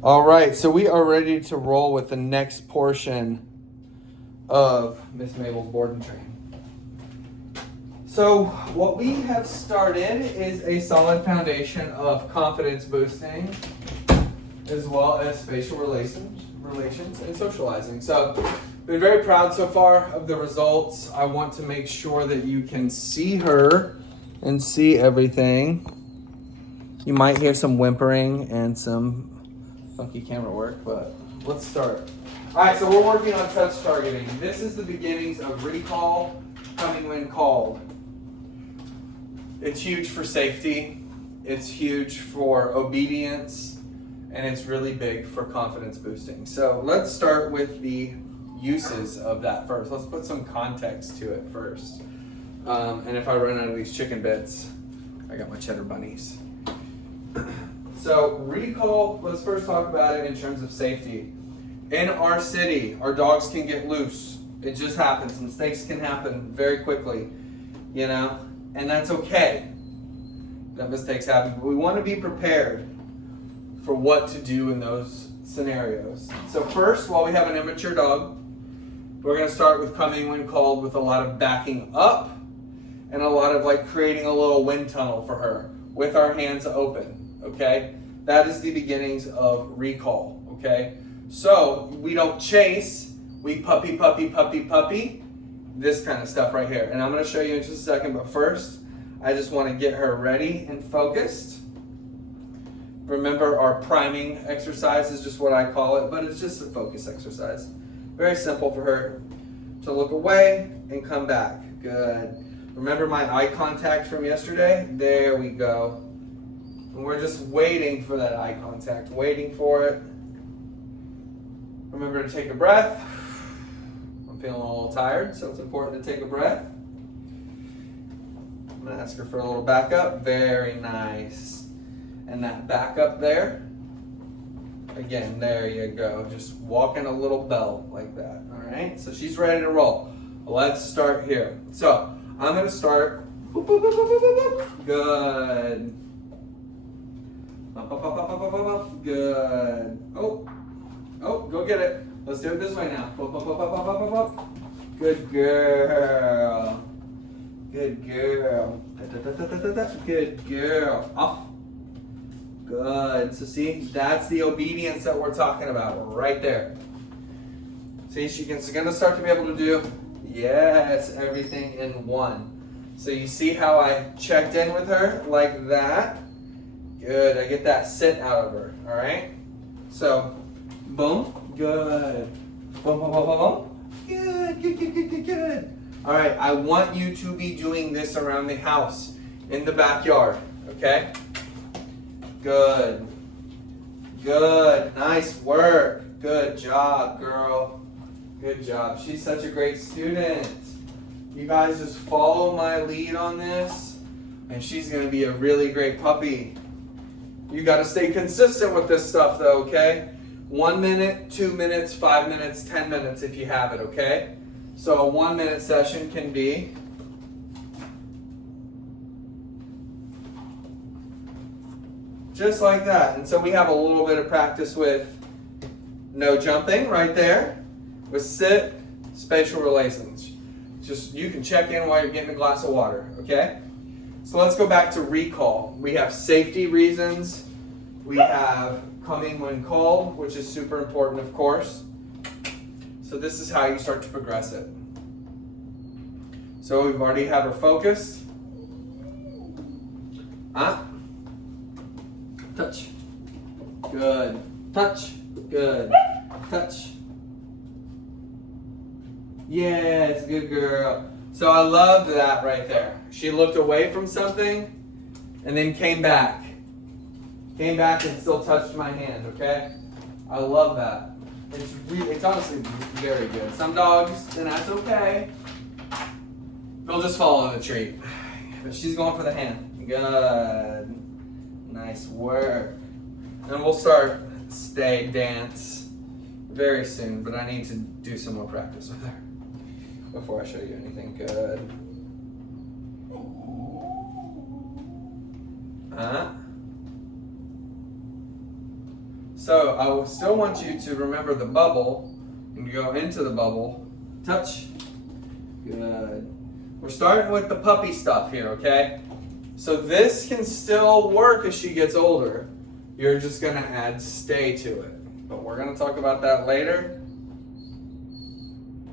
All right, so we are ready to roll with the next portion of Miss Mabel's board and train. So what we have started is a solid foundation of confidence boosting as well as spatial relations and socializing. So been very proud so far of the results. I want to make sure that you can see her and see everything. You might hear some whimpering and some funky camera work, but let's start. All right, so we're working on touch targeting. This is the beginnings of recall, coming when called. It's huge for safety, it's huge for obedience, and it's really big for confidence boosting. So let's start with the uses of that first. Let's put some context to it first. And if I run out of these chicken bits, I got my cheddar bunnies. So recall, let's first talk about it in terms of safety. In our city, our dogs can get loose. It just happens. Mistakes can happen very quickly, and that's okay that mistakes happen. But we want to be prepared for what to do in those scenarios. So first, while we have an immature dog, we're going to start with coming when called with a lot of backing up and a lot of creating a little wind tunnel for her with our hands open, okay? That is the beginnings of recall, okay? So we don't chase, we puppy, puppy, puppy, puppy, this kind of stuff right here. And I'm going to show you in just a second, but first, I just want to get her ready and focused. Remember, our priming exercise is just what I call it, but it's just a focus exercise. Very simple for her to look away and come back. Good. Remember my eye contact from yesterday? There we go. And we're just waiting for that eye contact, waiting for it. Remember to take a breath. I'm feeling a little tired, so it's important to take a breath. I'm going to ask her for a little backup. Very nice. And that backup there. Again, there you go. Just walking a little bell like that. All right? So she's ready to roll. Let's start here. So I'm going to start. Boop, boop, boop, boop, boop, boop. Good. Up, up, up, up, up, up, up. Good. Oh, go get it. Let's do it this way now. Up, up, up, up, up, up, up, up. Good girl. Good girl. Da, da, da, da, da, da. Good girl. Off. Good. So see, that's the obedience that we're talking about right there. See, she's going to start to be able to do, yes, everything in one. So you see how I checked in with her like that? Good. I get that sit out of her. All right? So, boom. Good. Boom, boom, boom, boom, boom. Good, good, good, good, good, good. All right. I want you to be doing this around the house, in the backyard. Okay? Good. Good. Nice work. Good job, girl. Good job. She's such a great student. You guys just follow my lead on this, and she's going to be a really great puppy. You got to stay consistent with this stuff, though, okay? 1 minute, 2 minutes, 5 minutes, 10 minutes if you have it, okay? So a 1 minute session can be just like that. And so we have a little bit of practice with no jumping right there, with sit, spatial relations. Just you can check in while you're getting a glass of water, okay? So let's go back to recall. We have safety reasons. We have coming when called, which is super important, of course. So this is how you start to progress it. So we've already have her focused. Touch. Good. Touch. Good. Touch. Yes, good girl. So I loved that right there. She looked away from something and then came back. Came back and still touched my hand, okay? I love that. It's honestly very good. Some dogs, and that's okay, they'll just follow the treat. But she's going for the hand. Good. Nice work. And we'll start stay dance very soon, but I need to do some more practice with her before I show you anything. Good. So I will still want you to remember the bubble and go into the bubble. Touch. Good. We're starting with the puppy stuff here, okay? So this can still work as she gets older. You're just gonna add stay to it. But we're gonna talk about that later.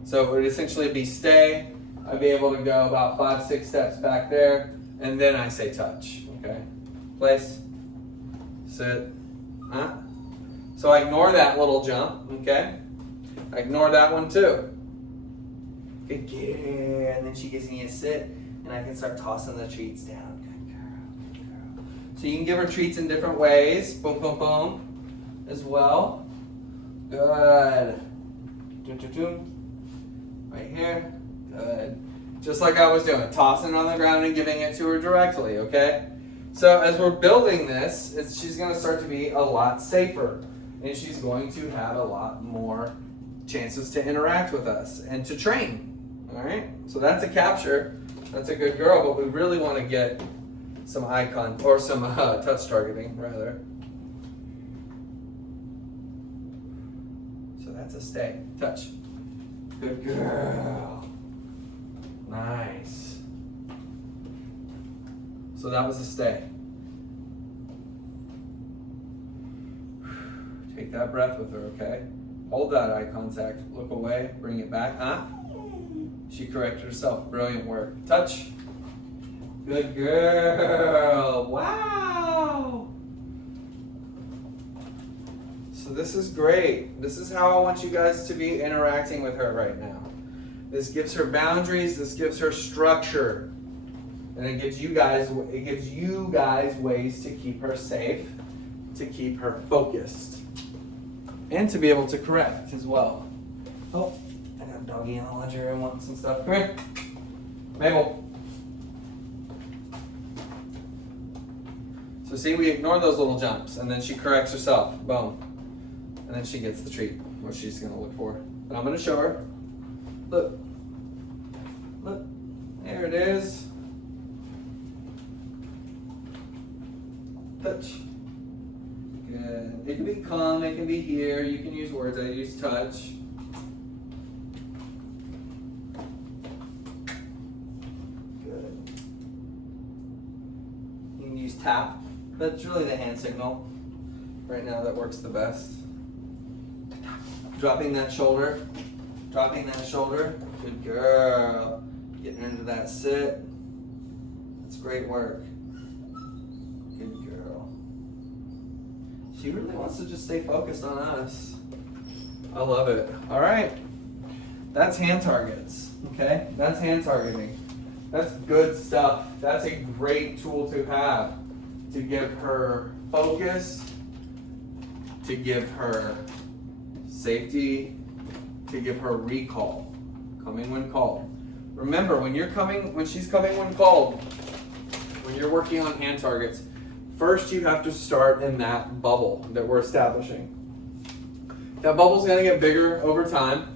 So it would essentially be stay. I'd be able to go about 5-6 steps back there, and then I say touch, okay? Place, sit, So I ignore that little jump, okay? I ignore that one too. Good girl. And then she gives me a sit, and I can start tossing the treats down. Good girl, good girl. So you can give her treats in different ways. Boom, boom, boom, as well. Good. Doom, doom, doom. Right here. Good. Just like I was doing, tossing on the ground and giving it to her directly, okay? So as we're building this, she's going to start to be a lot safer. And she's going to have a lot more chances to interact with us and to train. All right? So that's a capture. That's a good girl, but we really want to get some icon, or some touch targeting, rather. So that's a stay. Touch. Good girl. Nice. So that was a stay. Take that breath with her, okay? Hold that eye contact. Look away. Bring it back. She corrected herself. Brilliant work. Touch. Good girl. Wow. So this is great. This is how I want you guys to be interacting with her right now. This gives her boundaries. This gives her structure. And it gives you guys ways to keep her safe, to keep her focused, and to be able to correct as well. Oh, I got a doggy in the laundry room wanting some stuff. Come here. Mabel. So see, we ignore those little jumps, and then she corrects herself. Boom. And then she gets the treat, what she's going to look for. But I'm going to show her. Look. Look. There it is. Touch. Good. It can be calm, it can be here. You can use words. I use touch. Good. You can use tap. That's really the hand signal. Right now that works the best. Dropping that shoulder. Dropping that shoulder. Good girl. Getting into that sit. That's great work. Good girl. She really wants to just stay focused on us. I love it. All right. That's hand targets. Okay? That's hand targeting. That's good stuff. That's a great tool to have to give her focus, to give her safety, to give her recall. Coming when called. Remember, when she's coming when called, when you're working on hand targets, first you have to start in that bubble that we're establishing. That bubble's going to get bigger over time,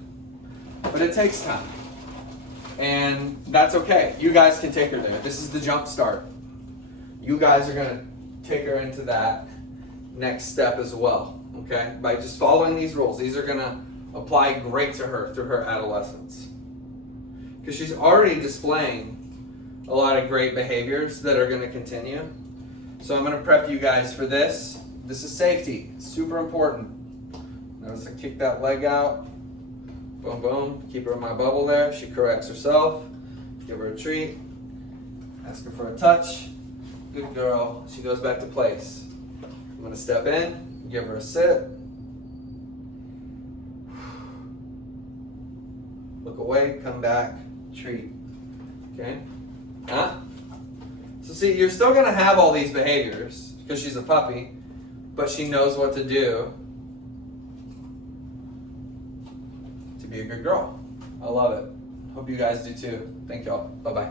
but it takes time. And that's okay. You guys can take her there. This is the jump start. You guys are going to take her into that next step as well, okay? By just following these rules. These are going to apply great to her through her adolescence. Because she's already displaying a lot of great behaviors that are going to continue. So I'm going to prep you guys for this. This is safety. It's super important. Notice I kick that leg out. Boom, boom. Keep her in my bubble there. She corrects herself. Give her a treat. Ask her for a touch. Good girl. She goes back to place. I'm going to step in, give her a sit. Look away, come back, treat. Okay? So see, you're still going to have all these behaviors because she's a puppy, but she knows what to do to be a good girl. I love it. Hope you guys do too. Thank y'all. Bye-bye.